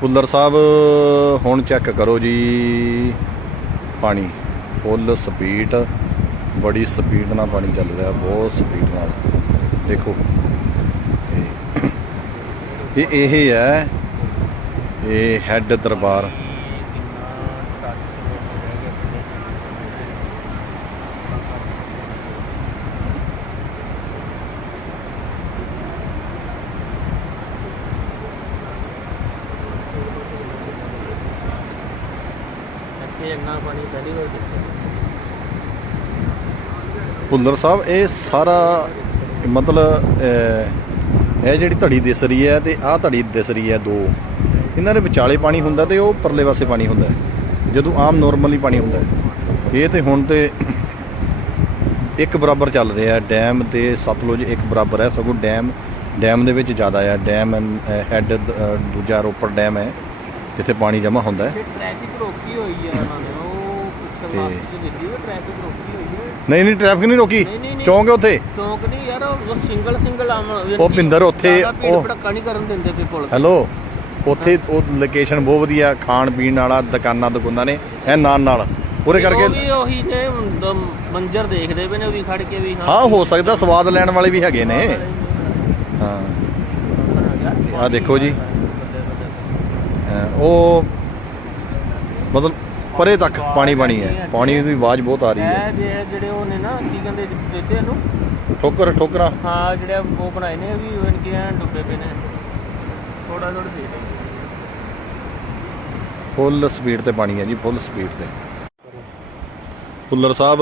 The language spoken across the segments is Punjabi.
ਭੁੱਲਰ ਸਾਹਿਬ, ਹੁਣ ਚੈੱਕ ਕਰੋ ਜੀ। ਪਾਣੀ ਫੁੱਲ ਸਪੀਡ ਬੜੀ ਸਪੀਡ ਨਾਲ ਪਾਣੀ ਚੱਲ ਰਿਹਾ, ਬਹੁਤ ਸਪੀਡ ਨਾਲ। ਦੇਖੋ। ਇਹ ਇਹ ਇਹ ਹੈ, ਇਹ ਹੈੱਡ ਦਰਬਾਰ। ਇੱਥੇ ਇੰਨਾ ਪਾਣੀ ਪਹਿਲੀ ਵਾਰ ਦੇਖਿਆ। ਭੁੱਲਰ ਸਾਹਿਬ, ਇਹ ਸਾਰਾ ਮਤਲਬ ਇਹ ਜਿਹੜੀ ਧੜੀ ਦਿਸ ਰਹੀ ਹੈ ਤੇ ਆਹ ਧੜੀ ਦਿਸ ਰਹੀ ਹੈ ਦੋ। ਇਹਨਾਂ ਦੇ ਵਿਚਾਲੇ ਪਾਣੀ ਹੁੰਦਾ ਤੇ ਉਹ ਪਰਲੇ ਪਾਸੇ ਪਾਣੀ ਹੁੰਦਾ ਜਦੋਂ ਆਮ ਨੋਰਮਲੀ ਪਾਣੀ ਹੁੰਦਾ ਇਹ ਤੇ ਹੁਣ ਤੇ ਇੱਕ ਬਰਾਬਰ ਚੱਲ ਰਿਹਾ ਹੈ, ਡੈਮ ਤੇ ਸਤਲੁਜ ਇੱਕ ਬਰਾਬਰ ਹੈ, ਸਗੋਂ ਡੈਮ ਡੈਮ ਦੇ ਵਿੱਚ ਜ਼ਿਆਦਾ ਆ ਡੈਮ ਹੈੱਡ ਦੂਜਾ ਰੋਪੜ ਡੈਮ ਹੈ। ਜਿੱਥੇ ਪਾਣੀ ਜਮ੍ਹਾਂ ਹੁੰਦਾ ਹੈ। ਟ੍ਰੈਫਿਕ ਰੋਕੀ ਹੋਈ ਆ ਉਹਨਾਂ ਨੇ ਉਹ ਟ੍ਰੈਫਿਕ ਰੋਕੀ ਹੈ। ਨਹੀਂ ਨਹੀਂ ਟ੍ਰੈਫਿਕ ਨਹੀਂ ਰੋਕੀ। ਚੌਂਕ ਹੈ ਉੱਥੇ। ਚੌਂਕ ਨਹੀਂ ਯਾਰ ਉਹ ਸਿੰਗਲ ਸਿੰਗਲ ਆਮ ਉਹ ਭਿੰਦਰ ਉੱਥੇ ਉਹ- ਭੜਕਾ ਨਹੀਂ ਕਰਨ ਦਿੰਦੇ ਪਏ ਪੁਲ। ਹੈਲੋ ਉੱਥੇ ਉਹ ਲੋਕੇਸ਼ਨ ਬਹੁਤ ਵਧੀਆ ਖਾਣ ਪੀਣ ਵਾਲਾ ਦੁਕਾਨਾਂ ਦੁਕਾਨਾਂ ਨੇ ਐ ਨਾਲ ਨਾਲ। ਉਹਦੇ ਉਹ ਕਰਕੇ ਵੀ ਉਹੀ ਨੇ ਮੰਜ਼ਰ ਦੇਖਦੇ ਪਏ ਨੇ ਉਹ ਵੀ ਖੜ ਕੇ ਵੀ ਹਾਂ। ਹੋ ਸਕਦਾ ਸਵਾਦ ਲੈਣ ਵਾਲੇ ਵੀ ਹੈਗੇ ਨੇ। ਹਾਂ। ਆਹ ਦੇਖੋ ਜੀ। ਉਹ ਮਤਲਬ ਪਰੇ ਤੱਕ ਪਾਣੀ ਪਾਣੀ ਹੈ। ਪਾਣੀ ਦੀ ਆਵਾਜ਼ ਬਹੁਤ ਆ ਰਹੀ ਹੈ। ਇਹ ਜੇ- ਜਿਹੜੇ ਉਹ ਨੇ ਨਾ ਕੀ ਕਹਿੰਦੇ ਦਿੱਤੇ ਇਹਨੂੰ? ਠੋਕਰ ਠੋਕਰਾਂ। ਹਾਂ ਜਿਹੜੇ ਉਹ ਬਣਾਏ ਨੇ ਇਹ ਵੀ ਉਹ ਇਨਕੇ ਐਂ ਡੁੱਬੇ ਪਏ ਨੇ। ਥੋੜਾ ਥੋੜਾ ਦੇ ਦੇ ਫੁੱਲ ਸਪੀਡ ਤੇ ਪਾਣੀ ਹੈ ਜੀ ਫੁੱਲ ਸਪੀਡ ਤੇ। ਭੁੱਲਰ ਸਾਹਿਬ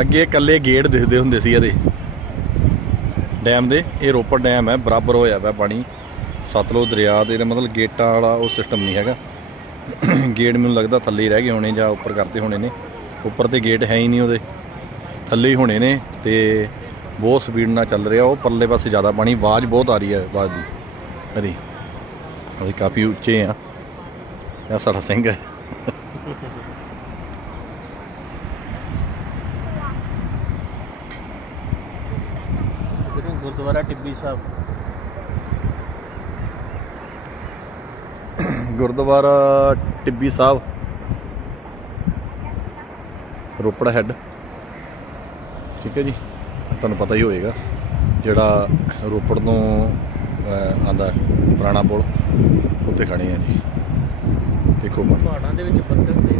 ਅੱਗੇ ਇਕੱਲੇ ਗੇਟ ਦਿਖਦੇ ਹੁੰਦੇ ਸੀ ਇਹਦੇ। ਡੈਮ ਦੇ ਇਹ ਰੋਪੜ ਡੈਮ ਹੈ ਬਰਾਬਰ ਹੋਇਆ ਪਿਆ ਪਾਣੀ। ਸਤਲੁਜ ਦਰਿਆ ਦੇ ਮਤਲਬ ਗੇਟਾਂ ਵਾਲਾ ਉਹ ਸਿਸਟਮ ਨਹੀਂ ਹੈਗਾ। ਗੇਟ ਮੈਨੂੰ ਲੱਗਦਾ ਥੱਲੇ ਹੀ ਰਹਿ ਗਏ ਹੋਣੇ ਜਾਂ ਉੱਪਰ ਕਰਤੇ ਹੋਣੇ ਨੇ। ਉੱਪਰ ਤੇ ਗੇਟ ਹੈ ਹੀ ਨਹੀਂ ਉਹਦੇ। ਥੱਲੇ ਹੀ ਹੋਣੇ ਨੇ ਤੇ ਬਹੁਤ ਸਪੀਡ ਨਾਲ ਚੱਲ ਰਿਹਾ। ਉਹ ਪਰਲੇ ਪਾਸੇ ਜ਼ਿਆਦਾ ਪਾਣੀ, ਆਵਾਜ਼ ਬਹੁਤ ਆ ਰਹੀ ਹੈ ਆਵਾਜ਼ ਦੀ। ਇਹਦੀ। ਅਸੀਂ ਕਾਫੀ ਉੱਚੇ ਆ ਇਹ ਸਾਡਾ ਸਿੰਘ ਹੈ। ਗੁਰਦੁਆਰਾ ਟਿੱਬੀ ਸਾਹਿਬ। ਗੁਰਦੁਆਰਾ ਟਿੱਬੀ ਸਾਹਿਬ। ਰੋਪੜ ਹੈੱਡ ਠੀਕ ਹੈ ਜੀ। ਤੁਹਾਨੂੰ ਪਤਾ ਹੀ ਹੋਏਗਾ, ਜਿਹੜਾ ਰੋਪੜ ਤੋਂ ਆਂਦਾ ਪੁਰਾਣਾ ਪੁਲ ਉੱਤੇ ਖੜੇ ਆ ਜੀ। ਦੇਖੋ ਪਹਾੜਾਂ ਦੇ ਵਿੱਚ ਬੱਦਲ ਤੇ